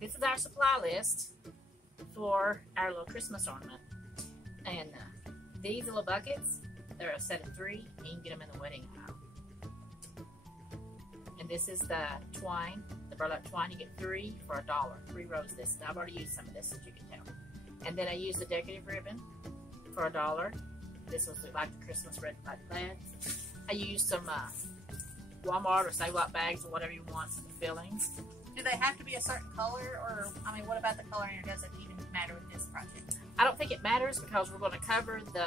this is our supply list for our little Christmas ornament. And these little buckets, they're a set of 3, and you can get them in the wedding aisle. And this is the twine, the burlap twine. You get 3 for $1. 3 rows of this. I've already used some of this, as you can tell. And then I used the decorative ribbon for $1. This was like the Christmas red like plaid. I used some Walmart or Savalot bags or whatever you want for the fillings. Do they have to be a certain color, or I mean, what about the coloring? Does it even matter with this project? I don't think it matters because we're going to cover the.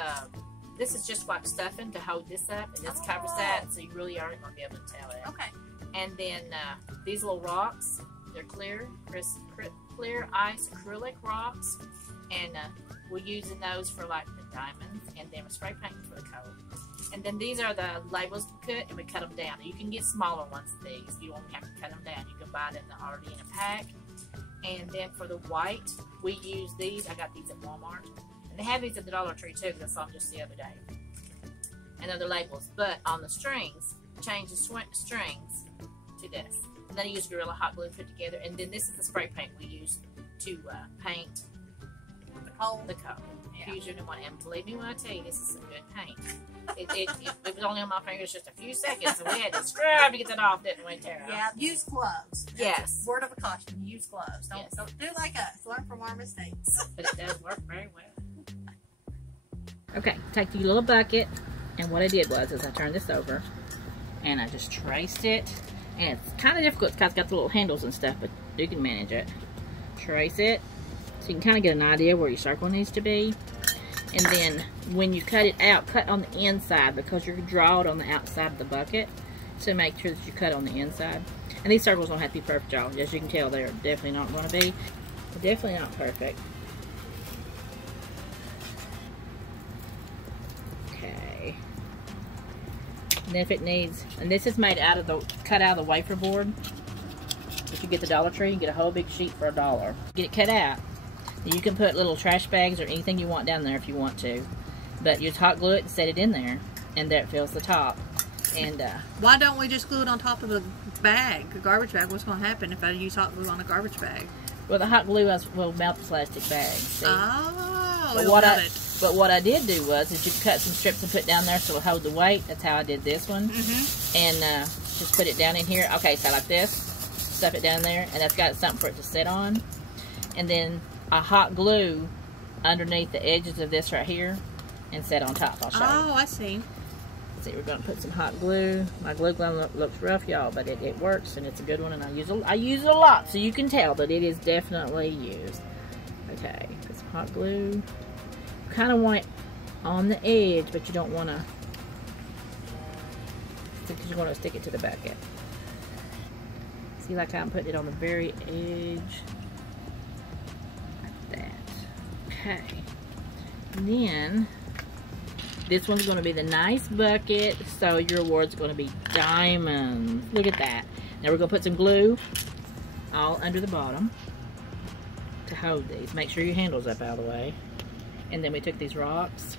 This is just like stuffing to hold this up, and this covers that, so you really aren't going to be able to tell it. Okay. And then these little rocks, they're clear ice acrylic rocks, and we're using those for like the diamonds, and then we're spray painting for the coat. And then these are the labels we cut, and we cut them down. You can get smaller ones of these. You don't have to cut them down. You can buy them already in a pack. And then for the white, we use these. I got these at Walmart. And they have these at the Dollar Tree too, because I saw them just the other day. And other labels. But on the strings, change the strings to this. And then I use Gorilla Hot Glue put together. And then this is the spray paint we use to paint the coat. Yeah. Use your new one. And believe me when I tell you, this is some good paint. It was only on my fingers just a few seconds, and we had to scrub to get that off, didn't we, Tara? Yeah, use gloves. Yes. Word of a caution, use gloves. Don't do like us. Learn from our mistakes. But it does work very well. Okay, take your little bucket, and what I did was I turned this over, and I just traced it. And it's kind of difficult because it's got the little handles and stuff, but you can manage it. Trace it, so you can kind of get an idea where your circle needs to be. And then when you cut it out, cut on the inside because you're going to draw it on the outside of the bucket. So make sure that you cut on the inside. And these circles don't have to be perfect, y'all. As you can tell, they're definitely not going to be. They're definitely not perfect. Okay. And if it needs, and this is made out of the, cut out of the wafer board. If you get the Dollar Tree, you get a whole big sheet for $1. Get it cut out. You can put little trash bags or anything you want down there if you want to. But you just hot glue it and set it in there. And that fills the top. And why don't we just glue it on top of the bag, the garbage bag? What's going to happen if I use hot glue on a garbage bag? Well, the hot glue will melt the plastic bag. See? Oh, but what I did do was you cut some strips and put down there so it'll hold the weight. That's how I did this one. And just put it down in here. Okay, so like this. Stuff it down there. And that's got something for it to sit on. And then I hot glue underneath the edges of this right here and set on top. I'll show you. Oh, I see. See, we're going to put some hot glue. My glue gun looks rough, y'all, but it works, and it's a good one, and I use it a lot, so you can tell that it is definitely used. Okay, put some hot glue. You kind of want it on the edge, but you don't want to, because you're going to stick it to the bucket. See, like how I'm putting it on the very edge. Okay, then this one's going to be the nice bucket, so your award's going to be diamonds. Look at that. Now we're going to put some glue all under the bottom to hold these. Make sure your handle's up out of the way. And then we took these rocks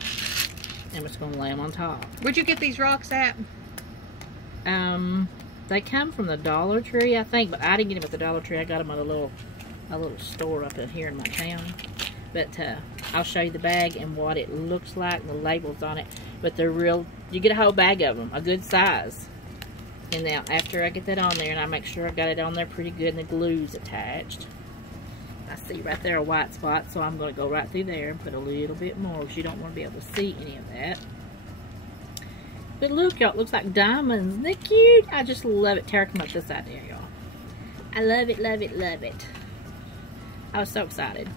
and we're just going to lay them on top. Where'd you get these rocks at? They come from the Dollar Tree, I think, but I didn't get them at the Dollar Tree. I got them at a little store up in here in my town. But I'll show you the bag and what it looks like and the labels on it. But they're real, you get a whole bag of them, a good size. And now after I get that on there, and I make sure I've got it on there pretty good and the glue's attached. I see right there a white spot, so I'm going to go right through there and put a little bit more because you don't want to be able to see any of that. But look, y'all, it looks like diamonds. Isn't that cute? I just love it. Tara, come up this side there, y'all. I love it, love it, love it. I was so excited.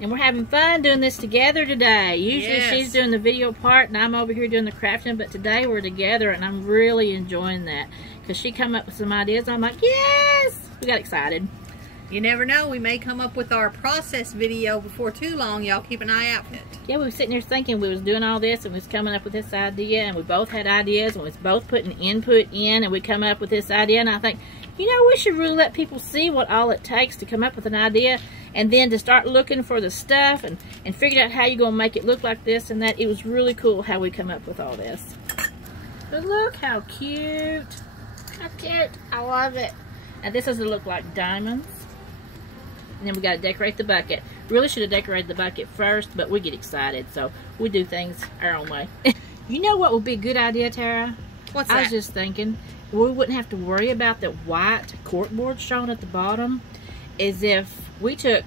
And we're having fun doing this together today. Usually she's doing the video part and I'm over here doing the crafting, but today we're together and I'm really enjoying that because she come up with some ideas. I'm like, yes! We got excited. You never know, we may come up with our process video before too long. Y'all keep an eye out for it. Yeah, we were sitting there thinking we was doing all this and we was coming up with this idea, and we both had ideas and we was both putting input in, and we come up with this idea, and I think, you know, we should really let people see what all it takes to come up with an idea, and then to start looking for the stuff and figure out how you're going to make it look like this and that. It was really cool how we come up with all this. But look how cute. How cute. I love it. And this is to look like diamonds. And then we got to decorate the bucket. Really should have decorated the bucket first, but we get excited, so we do things our own way. You know what would be a good idea, Tara? What's that? I was just thinking, we wouldn't have to worry about the white corkboard showing at the bottom. Is if we took,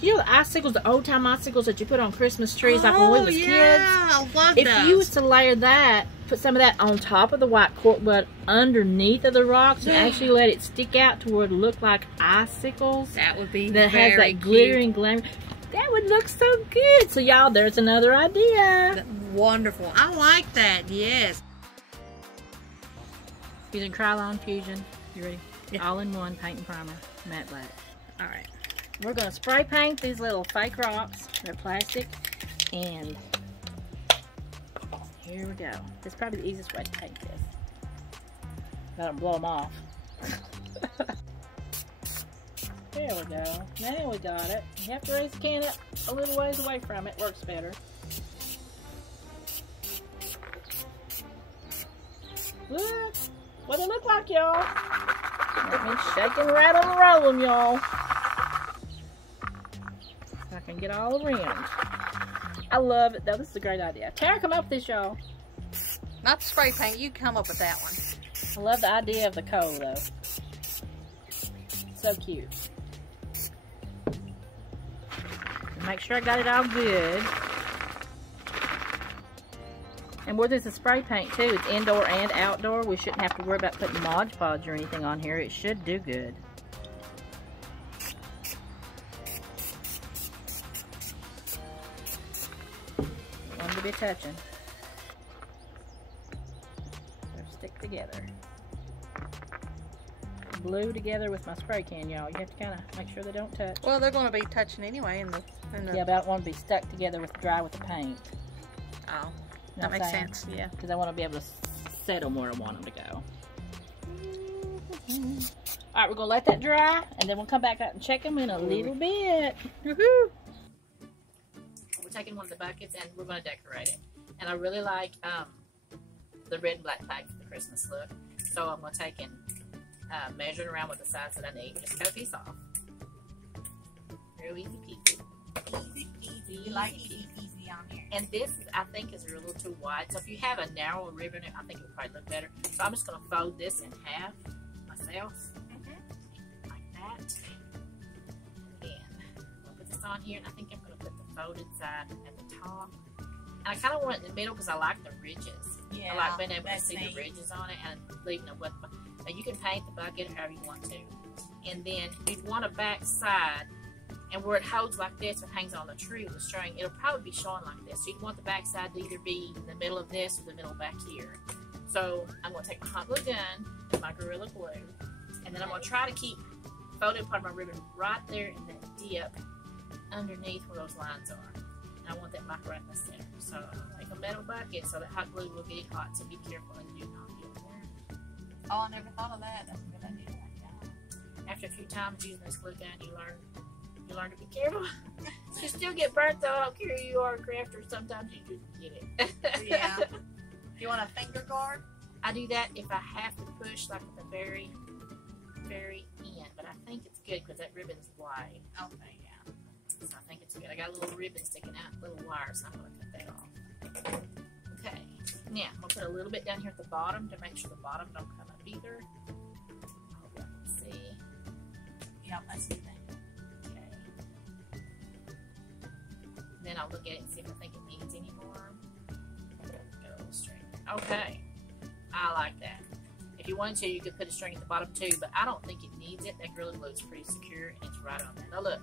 you know, the icicles, the old time icicles that you put on Christmas trees, like when we was kids. I love If those. you was to layer that, put some of that on top of the white corkboard underneath of the rocks, and actually let it stick out to where it look like icicles. That would be That has very that glittering glamour. That would look so good. So y'all, there's another idea. Wonderful. I like that. Yes. Using Krylon Fusion. You ready? Yeah. All in one paint and primer, matte black. All right. We're gonna spray paint these little fake rocks. They're plastic, and here we go. This is probably the easiest way to paint this. Let them blow them off. There we go. Now we got it. You have to raise the can up a little ways away from it. Works better. Look what it look like, y'all. Let me shake and rattle and roll them, y'all. I can get all around. I love it though. This is a great idea. Tara, come up with this, y'all. Not the spray paint. You come up with that one. I love the idea of the coal though. So cute. Make sure I got it all good. And where there's a spray paint too, it's indoor and outdoor. We shouldn't have to worry about putting Mod Podge or anything on here. It should do good. One to be touching. They'll stick together. Glue together with my spray can, y'all. You have to kind of make sure they don't touch. Well, they're going to be touching anyway in the. Yeah, but I don't want to be stuck together with dry with the paint. Oh, You know that makes sense. Yeah. Because I want to be able to set them where I want them to go. Alright, we're going to let that dry, and then we'll come back out and check them in a little bit. Woohoo! We're taking one of the buckets, and we're going to decorate it. And I really like the red and black flag for the Christmas look. So I'm going to take and measure it around with the size that I need. Just cut a piece off. Real easy peasy. Easy peasy. You like easy peasy on here. And this, I think, is a little too wide. So if you have a narrower ribbon, I think it would probably look better. So I'm just going to fold this in half myself. Like that. And I'll put this on here. And I think I'm going to put the folded side at the top. And I kind of want it in the middle because I like the ridges. Yeah, I like being able to see neat. the ridges on it and leaving it with. Now you can paint the bucket however you want to. And then if you want a back side, and where it holds like this and hangs on the tree with the string, it'll probably be showing like this. So you'd want the back side to either be in the middle of this or the middle back here. So I'm going to take my hot glue gun and my Gorilla Glue, and then I'm going to try to keep the folded part of my ribbon right there in that dip underneath where those lines are. And I want that mark right in the center. So I'm going to take a metal bucket so that hot glue will get hot. So be careful and do not get burned. Oh, I never thought of that. That's a good idea. After a few times using this glue gun, you learn to be careful. You still get burnt though. I don't care who you are, a crafter. Sometimes you just get it. Yeah. Do you want a finger guard? I do that if I have to push, like at the very, very end. But I think it's good because that ribbon is wide. Okay, yeah. So I think it's good. I got a little ribbon sticking out, little wires. So I'm going to cut that off. Okay. Now I'm going to put a little bit down here at the bottom to make sure the bottom don't come up either. I hope y'all can see. Yep, I see that. Then I'll look at it and see if I think it needs any more. Go straight. Okay. I like that. If you wanted to, you could put a string at the bottom too, but I don't think it needs it. That Gorilla Glue is pretty secure and it's right on there. Now look,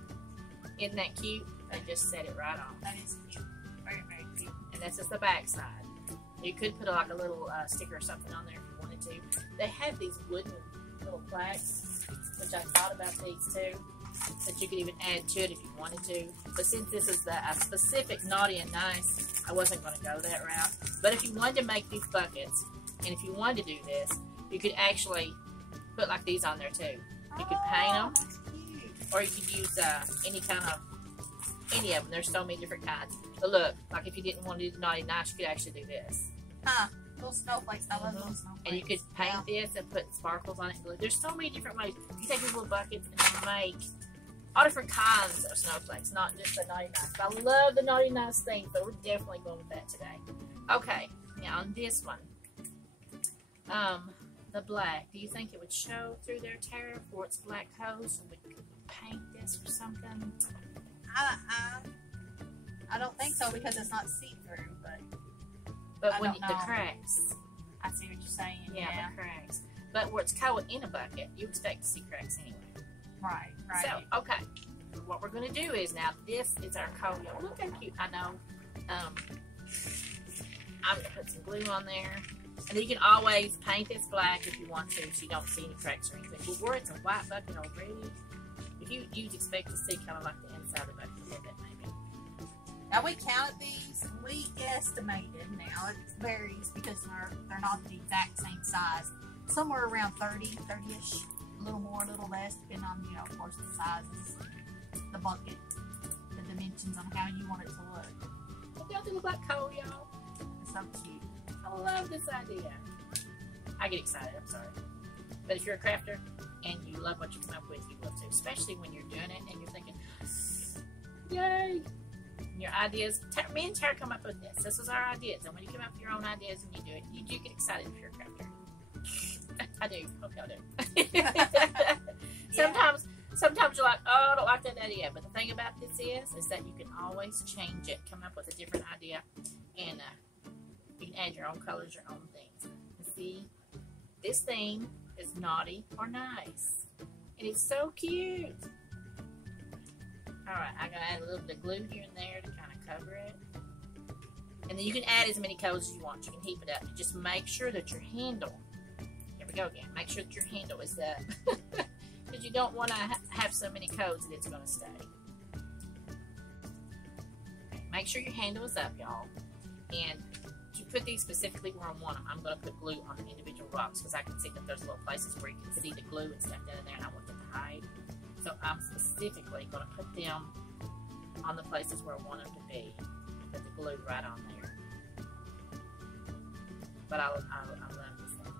isn't that cute? I just set it right on. That is cute. Very, very cute. And that's just the back side. You could put like a little sticker or something on there if you wanted to. They have these wooden little plaques, which I thought about these too, that you could even add to it if you wanted to. But since this is a specific naughty and nice, I wasn't going to go that route. But if you wanted to make these buckets, and if you wanted to do this, you could actually put like these on there too. You could paint them, or you could use any of them. There's so many different kinds. But look, like if you didn't want to do the naughty nice, you could actually do this. Huh. Little snowflakes. I love little snowflakes. And you could paint this and put sparkles on it. There's so many different ways. You take these little buckets and you make all different kinds of snowflakes, not just the Naughty Nice. I love the Naughty Nice thing, but we're definitely going with that today. Okay, now on this one, the black. Do you think it would show through their tariff or it's black hose? So we could paint this or something? I don't think so because it's not see-through, but when the cracks. I see what you're saying. Yeah, the cracks. But where it's coated in a bucket, you expect to see cracks anyway. Right. So, okay. What we're going to do is now, this is our coat. Look how cute. I know. I'm going to put some glue on there. And you can always paint this black if you want to, so you don't see any cracks or anything. But where it's a white bucket already, if you'd expect to see kind of like the inside of the bucket a little bit, maybe. Now we counted these. We estimated. Now it varies because they're not the exact same size. Somewhere around 30-ish. A little more, a little less, depending on, you know, of course, the sizes, the bucket, the dimensions on how you want it to look. Don't they look like coal, y'all? It's so cute. I love this idea. I get excited, I'm sorry. But if you're a crafter and you love what you come up with, you will too. Especially when you're doing it and you're thinking, yay! And your ideas, me and Tara come up with this. This was our ideas. And when you come up with your own ideas and you do it, you do get excited if you're a crafter. I do. Hope y'all do. Sometimes you're like, oh, I don't like that idea. But the thing about this is that you can always change it, come up with a different idea, and you can add your own colors, your own things. And see, this theme is naughty or nice. And it's so cute. Alright, I'm going to add a little bit of glue here and there to kind of cover it. And then you can add as many coats as you want. You can heap it up. Just make sure that your handle, here we go again, make sure that your handle is up. Because you don't want to have so many coats that it's going to stay. Okay, make sure your handle is up, y'all. And to put these specifically where I want them, I'm going to put glue on the individual rocks because I can see that there's little places where you can see the glue and stuff down in there and I want them to hide. So I'm specifically going to put them on the places where I want them to be. Put the glue right on there. But I love this thing.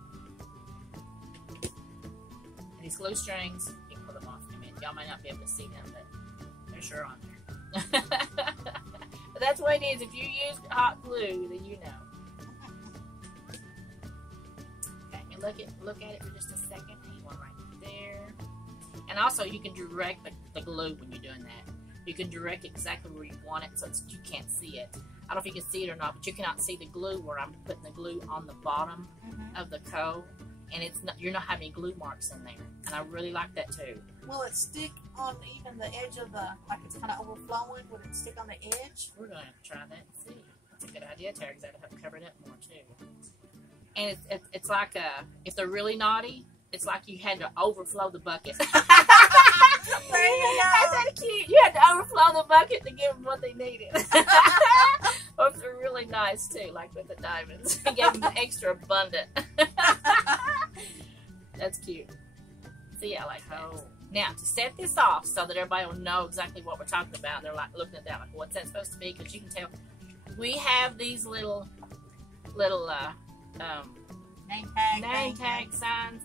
And these glue strings, you can pull them off in a minute. Y'all might not be able to see them, but they're sure on there. But that's what it is. If you use hot glue, then you know. Okay, and look at it for just a second. And one right there. And also, you can direct the glue when you're doing that. You can direct exactly where you want it so you can't see it. I don't know if you can see it or not, but you cannot see the glue where I'm putting the glue on the bottom of the coat. And you're not having glue marks in there. And I really like that too. Will it stick on even the edge of the, like it's kind of overflowing? Would it stick on the edge? We're going to try that and see. That's a good idea, Tara, because that'll help cover it up more too. And it's like, if they're really naughty, it's like you had to overflow the bucket. There you go. That's so cute. You had to overflow the bucket to give them what they needed. Or if they're really nice too, like with the diamonds. You gave them extra abundant. That's cute. See, I like that. Now, to set this off so that everybody will know exactly what we're talking about, they're like looking at that like, what's that supposed to be? Because you can tell we have these little name tag signs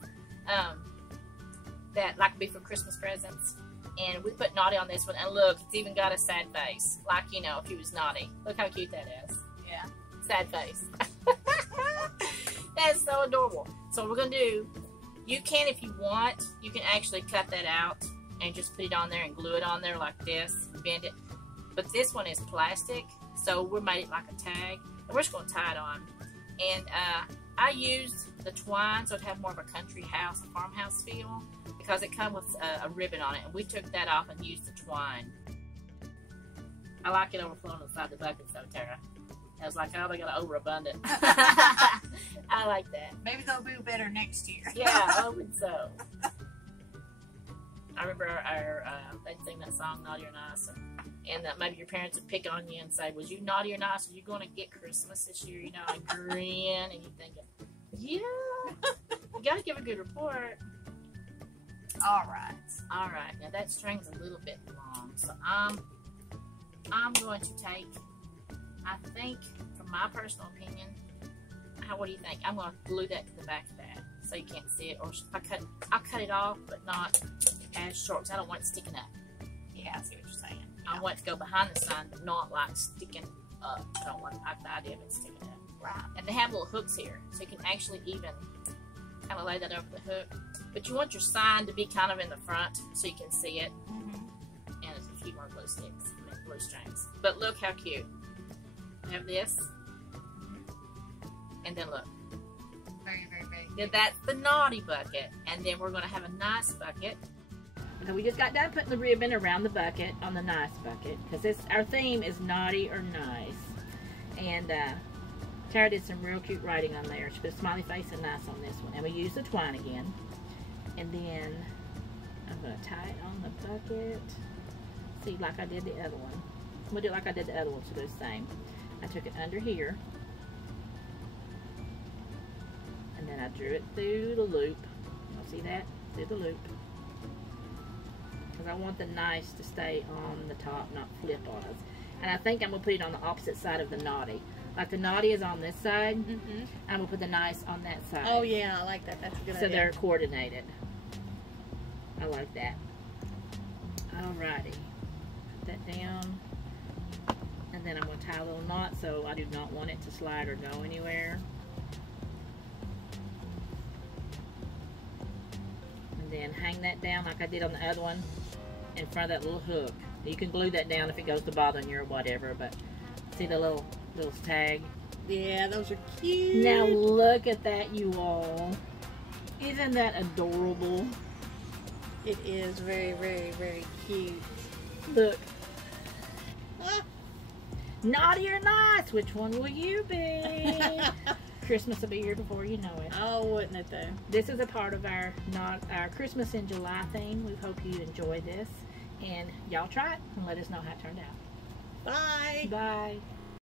that like be for Christmas presents. And we put naughty on this one, and look, it's even got a sad face, like, you know, if he was naughty. Look how cute that is. Yeah. Sad face. That's so adorable. So what we're going to do, you can, if you want, you can actually cut that out and just put it on there and glue it on there like this, bend it. But this one is plastic, so we made it like a tag. And we're just going to tie it on. And I used the twine, so it had more of a country house, a farmhouse feel, because it comes with a ribbon on it, and we took that off and used the twine. I like it overflowing inside the bucket, so Tara. I was like, oh, they got overabundant. I like that. Maybe they'll do better next year. Yeah, I hope so. I remember they'd sing that song, Naughty or Nice, and that maybe your parents would pick on you and say, was you naughty or nice? Are you going to get Christmas this year? You know, and grin, and you're thinking, yeah, you got to give a good report. All right. All right. Now that string's a little bit long, so I'm going to take, I think, from my personal opinion, what do you think? I'm going to glue that to the back of that so you can't see it. Or if I'll cut it off, but not as short because I don't want it sticking up. Yeah, I see what you're saying. I want it to go behind the sign, but not like sticking up. I don't want the idea of it sticking up. Right. And they have little hooks here, so you can actually even kind of lay that over the hook. But you want your sign to be kind of in the front so you can see it. And there's a few more glue sticks, glue strings. But look how cute. We have this. And then look. Very, very, very Then that's the naughty bucket. And then we're going to have a nice bucket. So we just got done putting the ribbon around the bucket on the nice bucket. Because our theme is naughty or nice. And Tara did some real cute writing on there. She put a smiley face and nice on this one. And we use the twine again. And then I'm going to tie it on the bucket. See, like I did the other one. I'm going to do it like I did the other one, so do the same. I took it under here. And then I drew it through the loop. You'll see that? Through the loop. Because I want the nice to stay on the top, not flip on us. And I think I'm going to put it on the opposite side of the naughty. Like the naughty is on this side. I'm going to put the nice on that side. Oh yeah, I like that. That's a good idea. So they're coordinated. I like that. Alrighty. Put that down. And then I'm going to tie a little knot so I do not want it to slide or go anywhere. And then hang that down like I did on the other one in front of that little hook. You can glue that down if it goes to bothering you or whatever, but see the little tag? Yeah, those are cute. Now look at that, you all. Isn't that adorable? It is very, very, very cute. Look. Naughty or nice? Which one will you be? Christmas will be here before you know it. Oh, wouldn't it though? This is a part of our Christmas in July theme. We hope you enjoy this. And y'all try it and let us know how it turned out. Bye. Bye.